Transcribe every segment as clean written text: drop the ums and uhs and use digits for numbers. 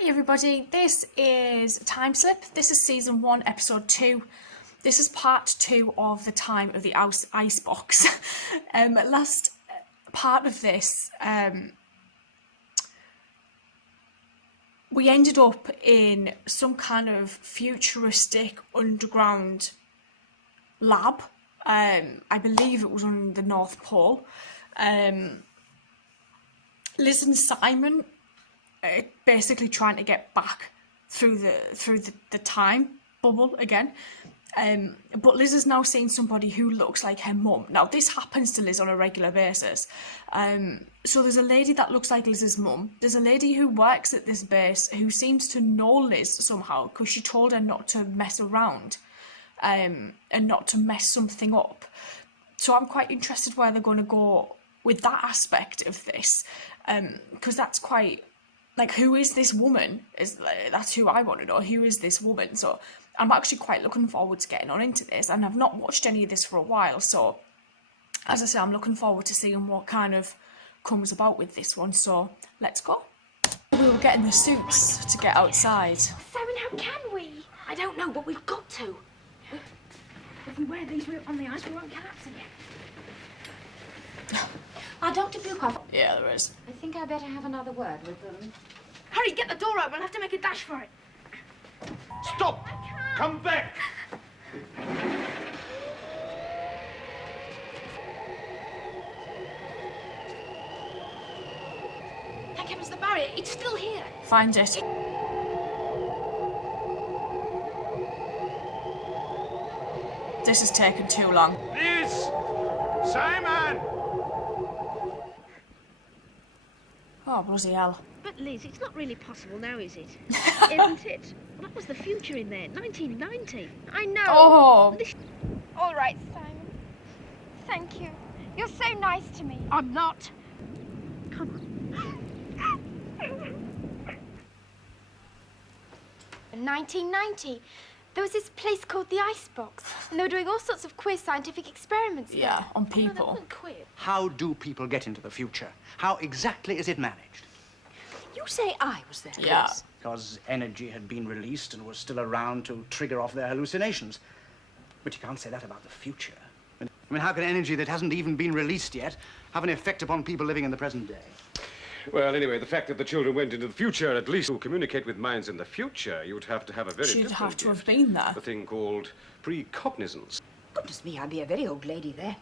Hey everybody, this is Timeslip. This is season 1, episode 2. This is part 2 of the time of the icebox. Last part of this, we ended up in some kind of futuristic underground lab. I believe it was on the North Pole. Liz and Simon basically trying to get back through the time bubble again. But Liz has now seen somebody who looks like her mum. Now, this happens to Liz on a regular basis. So there's a lady that looks like Liz's mum. There's a lady who works at this base who seems to know Liz somehow because she told her not to mess around and not to mess something up. So I'm quite interested where they're going to go with that aspect of this, because that's quite... like, who is this woman? That's who I want to know. Who is this woman? So I'm actually quite looking forward to getting on into this, and I've not watched any of this for a while. So, as I say, I'm looking forward to seeing what kind of comes about with this one. So let's go. We were getting the suits to get outside. Simon, how can we? I don't know, but we've got to. If we wear these on the ice, we won't collapse again. Dr. Bukoff. Yeah, there is. I think I better have another word with them. Hurry, get the door open. We'll have to make a dash for it. Stop! Come back! Thank heavens, the barrier. It's still here. Find it. This has taken too long. Liz! Simon! Oh, bloody hell. But Liz, it's not really possible now, is it? Isn't it? That was the future in there, 1990. I know. Oh. All right, Simon. Thank you. You're so nice to me. I'm not. Come on. In 1990, there was this place called the Icebox, and they were doing all sorts of queer scientific experiments there. Yeah, on No, that people. wasn't queer. How do people get into the future? How exactly is it managed? You say I was there, Yeah. Liz. Because energy had been released and was still around to trigger off their hallucinations. But you can't say that about the future. I mean, how can energy that hasn't even been released yet have an effect upon people living in the present day? Well, anyway, the fact that the children went into the future, at least to communicate with minds in the future, you'd have to have a very She'd different have to have gift. been there. A thing called precognizance. Goodness me, I'd be a very old lady then.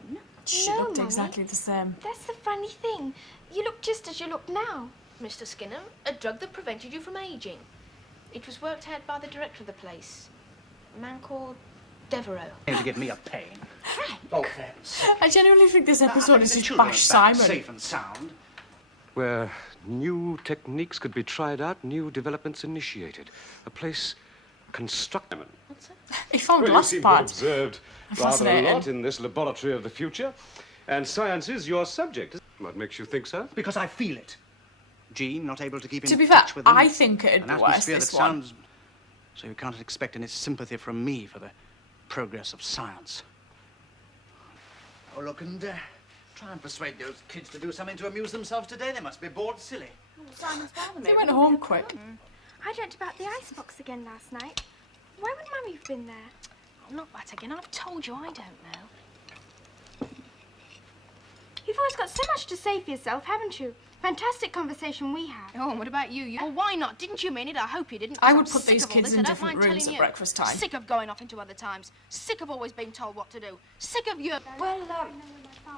She No, looked Mummy. exactly the same. That's the funny thing. You look just as you look now. Mr. Skinner, a drug that prevented you from aging. It was worked out by the director of the place, a man called Devereaux. To give me a pain. Oh, thanks. I genuinely think this episode is The just children bash are back, Simon. safe and sound. Where new techniques could be tried out, new developments initiated. A place constructed. What's that? He found the you last seem to have part. observed rather a Fascinating. lot in this laboratory of the future. And science is your subject. What makes you think so? Because I feel it. Jean, not able to keep in To be fair, touch with them. I think it'd An be worse, atmosphere this that one. sounds... So you can't expect any sympathy from me for the progress of science. Oh, look, and try and persuade those kids to do something to amuse themselves today. They must be bored silly. Simon's father They went home quick. I dreamt about the Icebox again last night. Why would Mummy have been there? Oh, not that again. I've told you I don't know. You've always got so much to say for yourself, haven't you? Fantastic conversation we had. Oh, and what about you? Oh, why not? Didn't you mean it? I hope you didn't. I 'cause would I'm put sick these of all kids this. in I don't different mind rooms telling at you. breakfast time. Sick of going off into other times. Sick of always being told what to do. Sick of you. Well,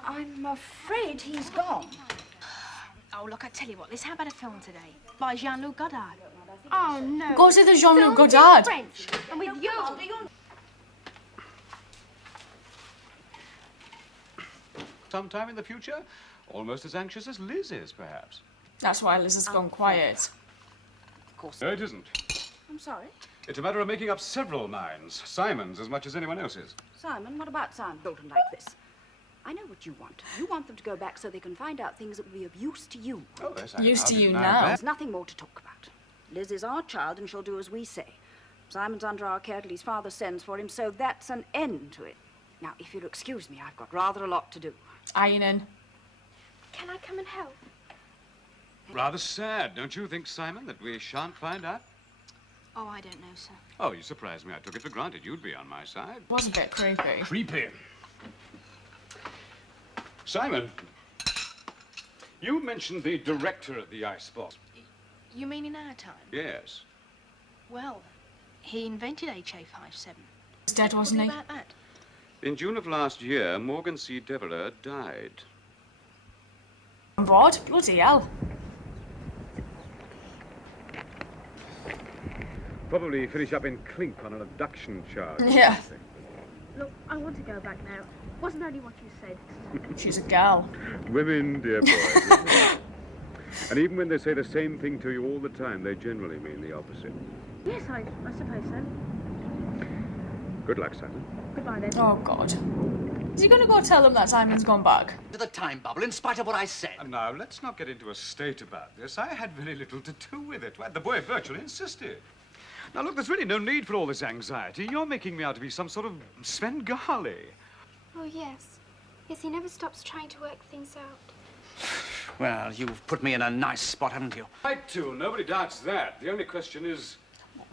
I'm afraid he's gone. Oh, look, I tell you what, Liz, how about a film today? By Jean-Luc Godard. Oh, no. Go to the Jean-Luc Filmed in Godard. French, and with you. Sometime in the future, almost as anxious as Liz is, perhaps. That's why Liz has gone quiet. Of course. No, it isn't. I'm sorry. It's a matter of making up several minds. Simon's as much as anyone else's. Simon, what about Simon? Children like this. I know what you want. You want them to go back so they can find out things that will be of use to you. Oh, yes, I Used to hardly you deny now. that. There's nothing more to talk about. Liz is our child and she'll do as we say. Simon's under our care till his father sends for him, so that's an end to it. Now, if you'll excuse me, I've got rather a lot to do. Ironing. Can I come and help? Rather sad, don't you think, Simon, that we shan't find out? Oh, I don't know, sir. Oh, you surprised me. I took it for granted you'd be on my side. It was a bit creepy. Creepy. Simon, you mentioned the director of the Icebox. You mean in our time? Yes. Well, he invented HA57. He's dead, wasn't he? What about that? In June of last year, Morgan C. Develer died. On board? Bloody hell. Probably finish up in Clink on an abduction charge. Yeah. Look, I want to go back now. Wasn't only what you said. She's a girl. Women, dear boys. And even when they say the same thing to you all the time, they generally mean the opposite. Yes, I suppose so. Good luck, Simon. Goodbye then. Oh, God. Is he going to go tell them that Simon's gone back? To the time bubble, in spite of what I said. And now, let's not get into a state about this. I had very little to do with it. Why, the boy virtually insisted. Now, look, there's really no need for all this anxiety. You're making me out to be some sort of Svengali. Oh, yes. Yes, he never stops trying to work things out. Well, you've put me in a nice spot, haven't you? Right, too. Nobody doubts that. The only question is,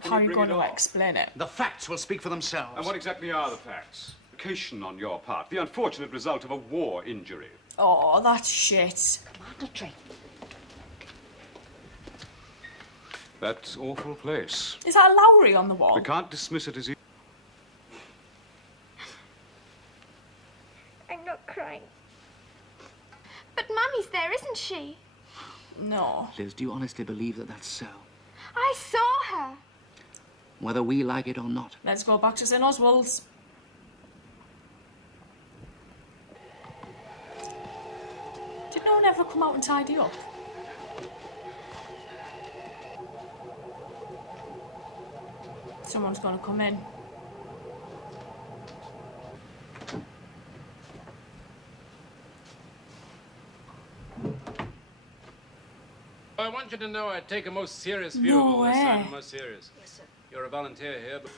How are you going to explain it? The facts will speak for themselves. and what exactly are the facts? Vacation on your part, the unfortunate result of a war injury. Oh, that's shit. Mandatory. That awful place. Is that a Lowry on the wall? We can't dismiss it as... I'm not crying. But Mummy's there, isn't she? No. Liz, do you honestly believe that that's so? I saw her. Whether we like it or not. Let's go back to St. Oswald's. Did no one ever come out and tidy up? Someone's going to come in. I want you to know I take a most serious view No of all this, way. Simon, most serious. Yes, sir. You're a volunteer here, but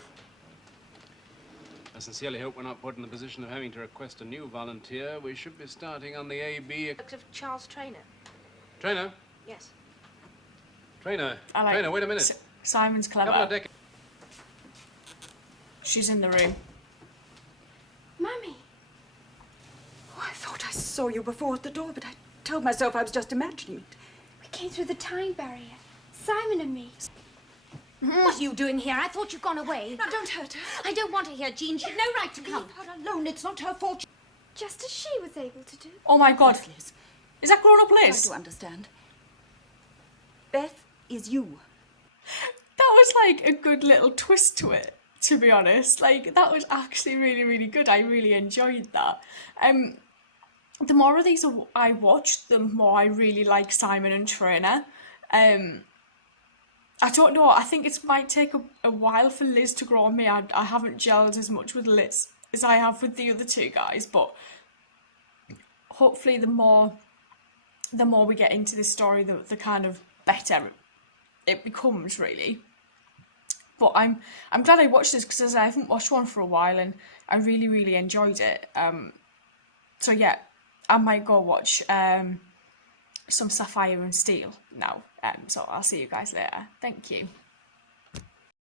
I sincerely hope we're not put in the position of having to request a new volunteer. We should be starting on the AB. Works of Charles Trainer. Trainer? Yes. Trainer? I like Trainer, wait a minute. Simon's Couple of clever. decades. She's in the room. Mummy. Oh, I thought I saw you before at the door, but I told myself I was just imagining it. We came through the time barrier. Simon and me. What are you doing here? I thought you'd gone away. Now, don't hurt her. I don't want her here, Jean. She'd no right to come. Leave her alone. It's not her fault. Just as she was able to do. Oh my God. Yes, Liz. Is that grown up Try Liz? to understand. Beth is you. That was like a good little twist to it, to be honest. Like, that was actually really, really good. I really enjoyed that. The more of these I watched, the more I really like Simon and Trainer. I don't know, I think it might take a while for Liz to grow on me. I haven't gelled as much with Liz as I have with the other two guys, but hopefully the more we get into this story, the kind of better it becomes, really. But I'm glad I watched this, because I haven't watched one for a while and I really, really enjoyed it. So yeah, I might go watch some Sapphire and Steel now. So I'll see you guys later. Thank you.